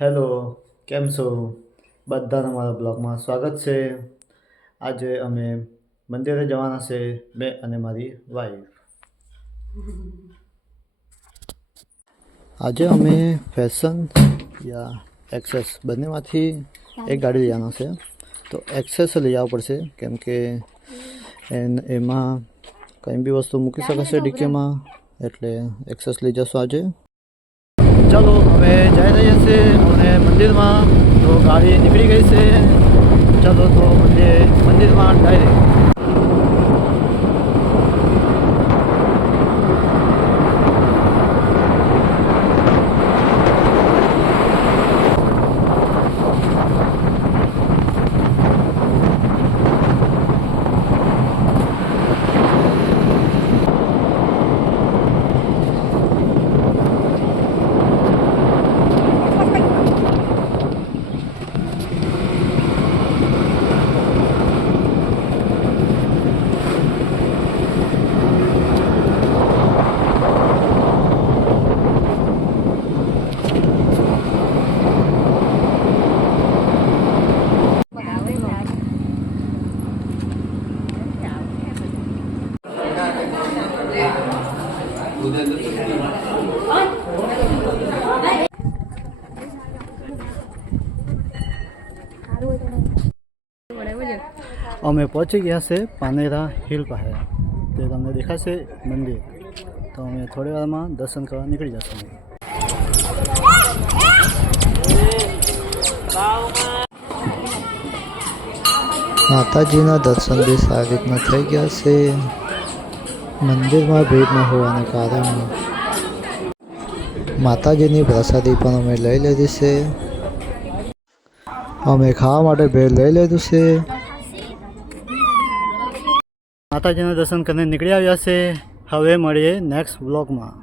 Hello, કેમ છો? બધાને મારા બ્લોગમાં સ્વાગત છે. આજે અમે મંદિરે જવાના છે, મેં અને મારી વાઈફ. આજે અમે ફેશન યા એક્સેસ બંનેમાંથી એક ગાડી લેવાના છે. તો એક્સેસ લઈ આવવું પડશે કેમ કે એમાં કંઈ બી વસ્તુ મૂકી શકાશે ડીકીમાં, એટલે એક્સેસ લઈ જશું આજે. ચાલો હવે જઈ રહ્યા છે અને મંદિરમાં. તો ગાડી નીકળી ગઈ છે. ચાલો તો મંદિરમાં ડાયરેક્ટ. અમે પહોંચી ગયા છે પાનેરા હિલ પાસે. તે તમને દેખાશે મંદિર. તો અમે થોડી વારમાં દર્શન કરવા નીકળી જશું. માતાજીના દર્શન બી સારી રીતના થઈ ગયા છે. મંદિરમાં ભીડ ન હોવાને કારણે માતાજીની પ્રસાદી પણ અમે લઈ લીધી છે. અમે ખાવા માટે ભેળ લઈ લીધું છે. માતાજીના દર્શન કરીને નીકળી આવ્યા છે. હવે મળીએ નેક્સ્ટ વ્લોગમાં.